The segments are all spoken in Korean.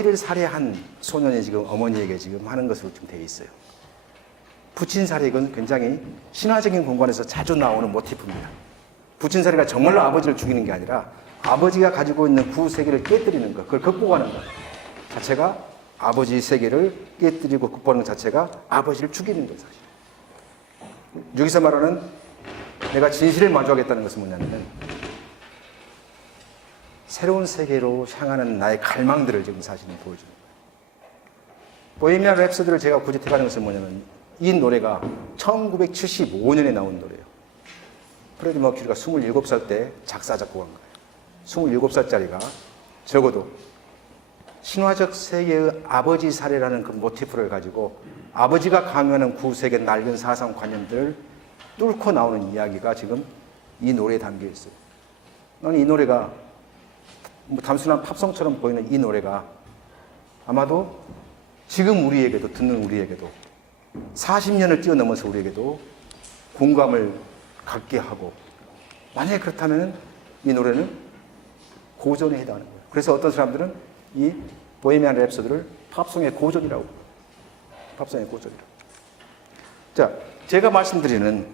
아버지를 살해한 소년이 지금 어머니에게 지금 하는 것으로 좀 되어 있어요. 부친 살해, 이건 굉장히 신화적인 공간에서 자주 나오는 모티프입니다. 부친 살해가 정말로 아버지를 죽이는 게 아니라 아버지가 가지고 있는 구세계를 깨뜨리는 것, 그걸 극복하는 것 자체가 아버지 세계를 깨뜨리고 극복하는 것 자체가 아버지를 죽이는 것 사실. 여기서 말하는 내가 진실을 마주하겠다는 것은 뭐냐면 새로운 세계로 향하는 나의 갈망들을 지금 사실은 보여주는 거예요. 보헤미안 랩소디를 제가 굳이 택하는 것은 뭐냐면 이 노래가 1975년에 나온 노래예요. 프레디 머큐리가 27살 때 작사 작곡한 거예요. 27살짜리가 적어도 신화적 세계의 아버지 사례라는 그 모티프를 가지고 아버지가 강요하는 구세계 낡은 사상관념들을 뚫고 나오는 이야기가 지금 이 노래에 담겨 있어요. 나는 이 노래가 뭐 단순한 팝송처럼 보이는 이 노래가 아마도 지금 우리에게도, 듣는 우리에게도 40년을 뛰어넘어서 우리에게도 공감을 갖게 하고, 만약에 그렇다면 이 노래는 고전에 해당하는 거예요. 그래서 어떤 사람들은 이 보헤미안 랩소디를 팝송의 고전이라고, 팝송의 고전이라고. 자, 제가 말씀드리는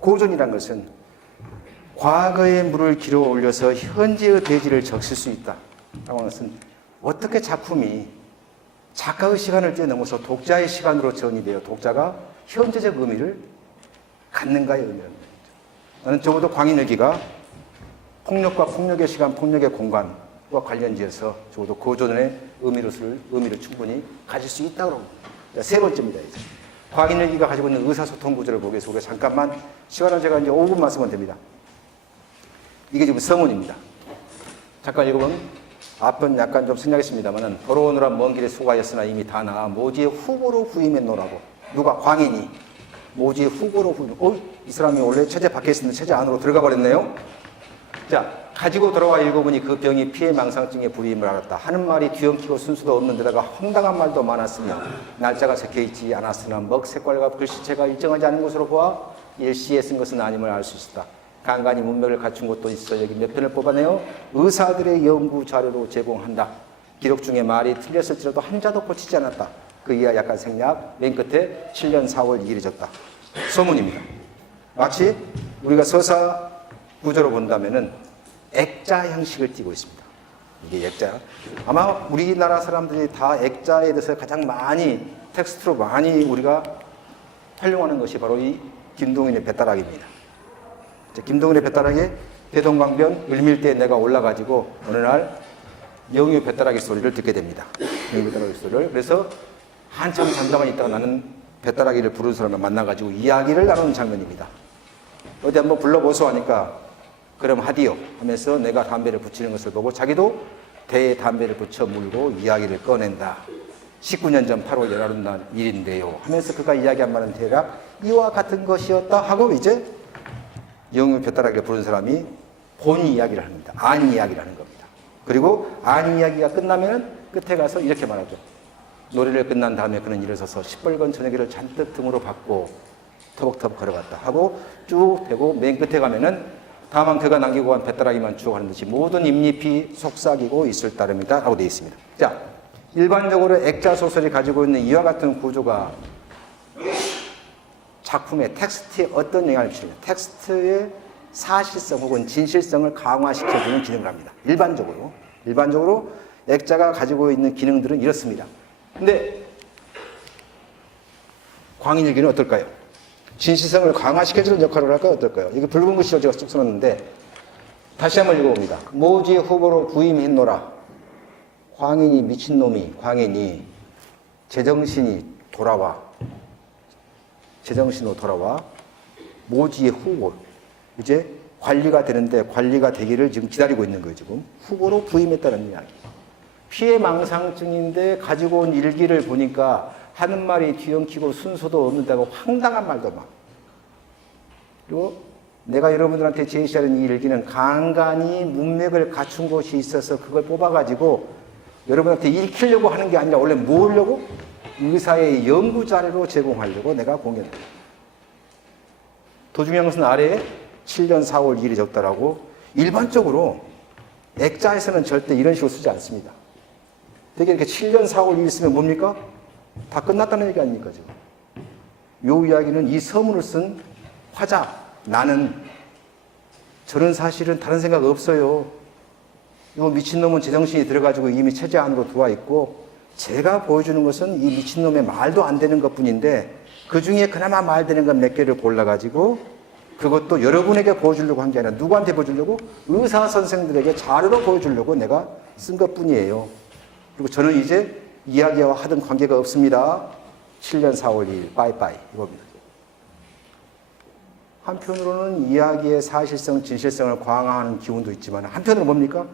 고전이란 것은 과거의 물을 길어 올려서 현재의 대지를 적실 수 있다 라고 하는 것은 어떻게 작품이 작가의 시간을 뛰어넘어서 독자의 시간으로 전이되어 독자가 현재적 의미를 갖는가의 의미라는 거죠. 나는 적어도 광인일기가 폭력과 폭력의 시간, 폭력의 공간과 관련지어서 적어도 고전의 의미를 충분히 가질 수 있다고 합니다. 세 번째입니다. 이제. 광인일기가 가지고 있는 의사소통 구조를 보기 위해서 우리가 잠깐만 시간을 제가 이제 5분만 쓰면 됩니다. 이게 지금 서문입니다. 잠깐 읽어보면 앞은 약간 좀 생략했습니다만은 걸어오느라 먼 길에 수고하였으나 이미 다 나아 모지의 후보로 후임했노라고. 누가? 광인이 모지의 후보로 후임. 이 사람이 원래 체제 밖에 있었는데 체제 안으로 들어가 버렸네요. 자, 가지고 들어와 읽어보니 그 병이 피해망상증에 불이임을 알았다. 하는 말이 뒤엉키고 순수도 없는 데다가 황당한 말도 많았으며 날짜가 적혀있지 않았으나 먹 색깔과 글씨체가 일정하지 않은 것으로 보아 일시에 쓴 것은 아님을 알 수 있었다. 간간히 문맥을 갖춘 것도 있어 여기 몇 편을 뽑아내어 의사들의 연구 자료로 제공한다. 기록 중에 말이 틀렸을지라도 한자도 고치지 않았다. 그 이하 약간 생략, 맨 끝에 7년 4월 2일이 적다. 소문입니다. 마치 우리가 서사 구조로 본다면은 액자 형식을 띠고 있습니다. 이게 액자. 아마 우리나라 사람들이 다 액자에 대해서 가장 많이 텍스트로 많이 우리가 활용하는 것이 바로 이 김동인의 뱃다락입니다. 김동인의 뱃다락에 대동강변 을밀대에 내가 올라가지고 어느 날 영유의 뱃다락의 소리를 듣게 됩니다. 영유의 뱃다락의 소리를. 그래서 한참 잠자만 있다가 나는 뱃다락이를 부르는 사람을 만나가지고 이야기를 나누는 장면입니다. 어디 한번 불러보소 하니까 그럼 하디요 하면서 내가 담배를 붙이는 것을 보고 자기도 대에 담배를 붙여 물고 이야기를 꺼낸다. 19년 전 8월 열하루 날 일인데요 하면서 그가 이야기한 말은 대략 이와 같은 것이었다 하고 이제 영유 뱃다락을 부른 사람이 본 이야기를 합니다. 안 이야기를 하는 겁니다. 그리고 안 이야기가 끝나면 끝에 가서 이렇게 말하죠. 노래를 끝난 다음에 그는 일어서서 시뻘건 저녁이를 잔뜩 등으로 받고 터벅터벅 걸어갔다 하고 쭉 되고 맨 끝에 가면은 다만 그가 남기고 간 뱃다락이만 쭉 하는 듯이 모든 잎잎이 속삭이고 있을 따름이다 라고 되어 있습니다. 자, 일반적으로 액자 소설이 가지고 있는 이와 같은 구조가 작품의 텍스트에 어떤 영향을 미치느냐. 텍스트의 사실성 혹은 진실성을 강화시켜주는 기능을 합니다. 일반적으로 액자가 가지고 있는 기능들은 이렇습니다. 근데 광인일기는 어떨까요? 진실성을 강화시켜주는 역할을 할까요? 어떨까요? 이게 붉은 글씨로 제가 쭉 써놨는데 다시 한번 읽어봅니다. 모지의 후보로 부임했노라. 광인이 미친놈이 광인이 제정신으로 돌아와 모지의 후보, 이제 관리가 되는데 관리가 되기를 지금 기다리고 있는 거예요. 지금 후보로 부임했다는 이야기. 피해망상증인데 가지고 온 일기를 보니까 하는 말이 뒤엉키고 순서도 없는다고 황당한 말도 막. 그리고 내가 여러분들한테 제시하는 이 일기는 간간히 문맥을 갖춘 것이 있어서 그걸 뽑아가지고 여러분한테 읽히려고 하는 게 아니라 원래 뭐려고? 의사의 연구 자료로 제공하려고 내가 공개합니다. 더 중요한 것은 아래에 7년 4월 2일이 적다라고 일반적으로 액자에서는 절대 이런 식으로 쓰지 않습니다. 되게 이렇게 7년 4월 2일 있으면 뭡니까? 다 끝났다는 얘기 아닙니까, 지금? 요 이야기는 이 서문을 쓴 화자, 나는 저는 사실은 다른 생각 없어요. 이거 미친놈은 제정신이 들어가지고 이미 체제 안으로 들어와 있고, 제가 보여주는 것은 이 미친놈의 말도 안 되는 것 뿐인데, 그 중에 그나마 말 되는 것 몇 개를 골라가지고, 그것도 여러분에게 보여주려고 한 게 아니라 누구한테 보여주려고? 의사 선생들에게 자료로 보여주려고 내가 쓴 것 뿐이에요. 그리고 저는 이제 이야기와 하던 관계가 없습니다. 7년 4월 2일, 빠이빠이. 이겁니다. 한편으로는 이야기의 사실성, 진실성을 강화하는 기운도 있지만, 한편으로는 뭡니까?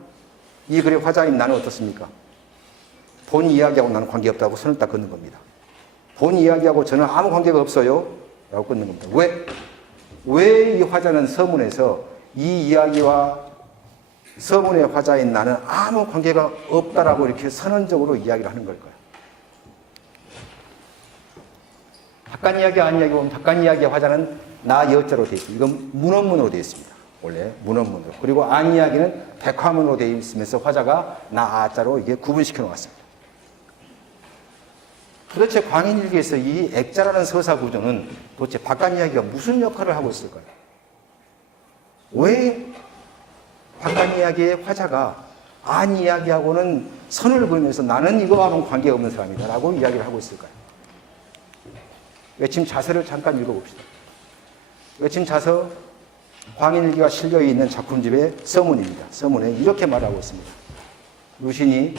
이 글의 화자인 나는 어떻습니까? 본 이야기하고 나는 관계없다고 선을 딱 긋는 겁니다. 본 이야기하고 저는 아무 관계가 없어요. 라고 긋는 겁니다. 왜 이 화자는 서문에서 이 이야기와 서문의 화자인 나는 아무 관계가 없다라고 이렇게 선언적으로 이야기를 하는 걸까요? 닭간 이야기, 안 이야기 보면 닭간 이야기의 화자는 나 여자로 되어 있습니다. 이건 문언문으로 되어 있습니다. 원래 문언문으로. 그리고 안 이야기는 백화문으로 되어 있으면서 화자가 나 아자로 이게 구분시켜 놓았습니다. 도대체 광인일기에서 이 액자라는 서사 구조는 도대체 박간 이야기가 무슨 역할을 하고 있을까요? 왜 박간 이야기의 화자가 안 이야기하고는 선을 그으면서 나는 이거와는 관계없는 사람이다 라고 이야기를 하고 있을까요? 외침 자서를 잠깐 읽어봅시다. 외침 자서 광인일기가 실려있는 작품집의 서문입니다. 서문에 이렇게 말하고 있습니다. 루신이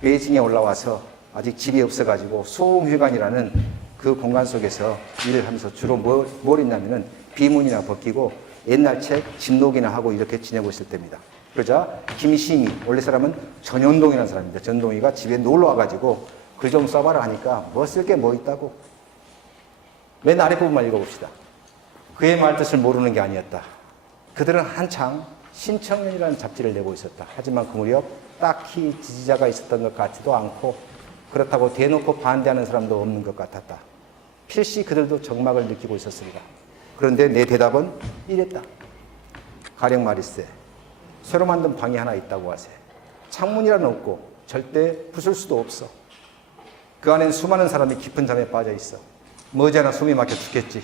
베이징에 올라와서 아직 집이 없어가지고 소음회관이라는 그 공간 속에서 일을 하면서 주로 뭘 했냐면은 비문이나 벗기고 옛날 책 집록이나 하고 이렇게 지내고 있을 때입니다. 그러자 김심이, 원래 사람은 전현동이라는 사람입니다. 전동이가 집에 놀러 와가지고 글 좀 써봐라 하니까 뭐 쓸 게 뭐 있다고. 맨 아랫부분만 읽어봅시다. 그의 말뜻을 모르는 게 아니었다. 그들은 한창 신청년이라는 잡지를 내고 있었다. 하지만 그 무렵 딱히 지지자가 있었던 것 같지도 않고 그렇다고 대놓고 반대하는 사람도 없는 것 같았다. 필시 그들도 적막을 느끼고 있었습니다. 그런데 내 대답은 이랬다. 가령 말일세. 새로 만든 방이 하나 있다고 하세. 창문이라는 없고 절대 부술 수도 없어. 그 안엔 수많은 사람이 깊은 잠에 빠져 있어. 머지않아 숨이 막혀 죽겠지.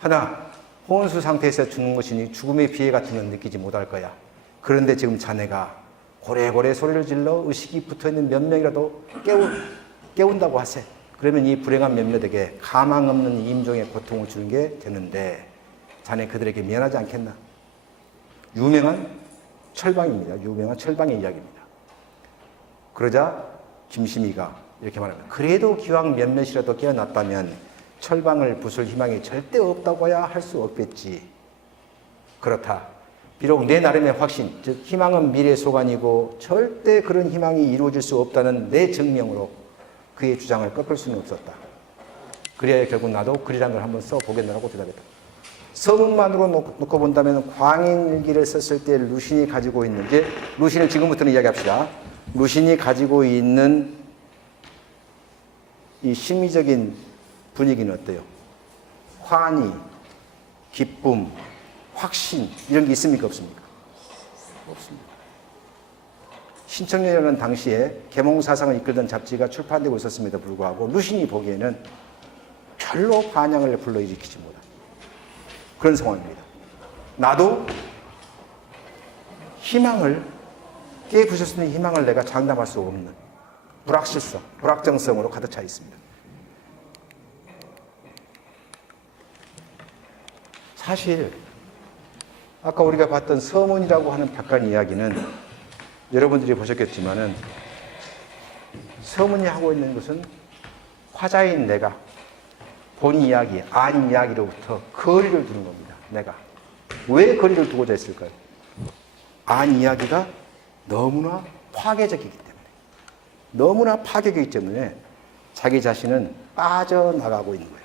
하나 혼수 상태에서 죽는 것이니 죽음의 비애 같은 건 느끼지 못할 거야. 그런데 지금 자네가 고래고래 소리를 질러 의식이 붙어있는 몇 명이라도 깨운다고 하세. 그러면 이 불행한 몇몇에게 가망 없는 임종의 고통을 주는 게 되는데 자네 그들에게 미안하지 않겠나? 유명한 철방입니다. 유명한 철방의 이야기입니다. 그러자 김심이가 이렇게 말합니다. 그래도 기왕 몇몇이라도 깨어났다면 철방을 부술 희망이 절대 없다고야 할 수 없겠지. 그렇다. 비록 내 나름의 확신, 즉 희망은 미래의 소관이고 절대 그런 희망이 이루어질 수 없다는 내 증명으로 그의 주장을 꺾을 수는 없었다. 그래야 결국 나도 글이라는 걸 한번 써보겠노라고 대답했다. 서문만으로 놓고 본다면 광인일기를 썼을 때 루신이 가지고 있는 게, 루신을 지금부터는 이야기합시다. 루신이 가지고 있는 이 심리적인 분위기는 어때요? 환희, 기쁨, 확신 이런 게 있습니까? 없습니까? 없습니다. 신청년이라는 당시에 계몽사상을 이끌던 잡지가 출판되고 있었음에도 불구하고 루신이 보기에는 별로 반향을 불러일으키지 못한 그런 상황입니다. 나도 희망을, 깨부술 수 있는 희망을 내가 장담할 수 없는 불확실성, 불확정성으로 가득 차 있습니다. 사실 아까 우리가 봤던 서문이라고 하는 박간 이야기는 여러분들이 보셨겠지만은 서문이 하고 있는 것은 화자인 내가 본 이야기, 안 이야기로부터 거리를 두는 겁니다. 내가. 왜 거리를 두고자 했을까요? 안 이야기가 너무나 파괴적이기 때문에. 너무나 파괴적이기 때문에 자기 자신은 빠져나가고 있는 거예요.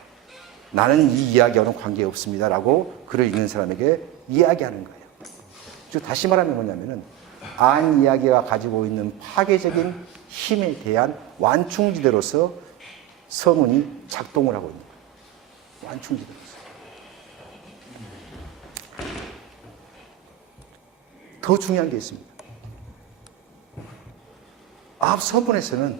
나는 이 이야기와는 관계없습니다 라고 글을 읽는 사람에게 이야기하는 거예요. 즉 다시 말하면 뭐냐면은 안 이야기가 가지고 있는 파괴적인 힘에 대한 완충지대로서 서문이 작동을 하고 있는 거예요. 완충지대로서. 더 중요한 게 있습니다. 앞 서문에서는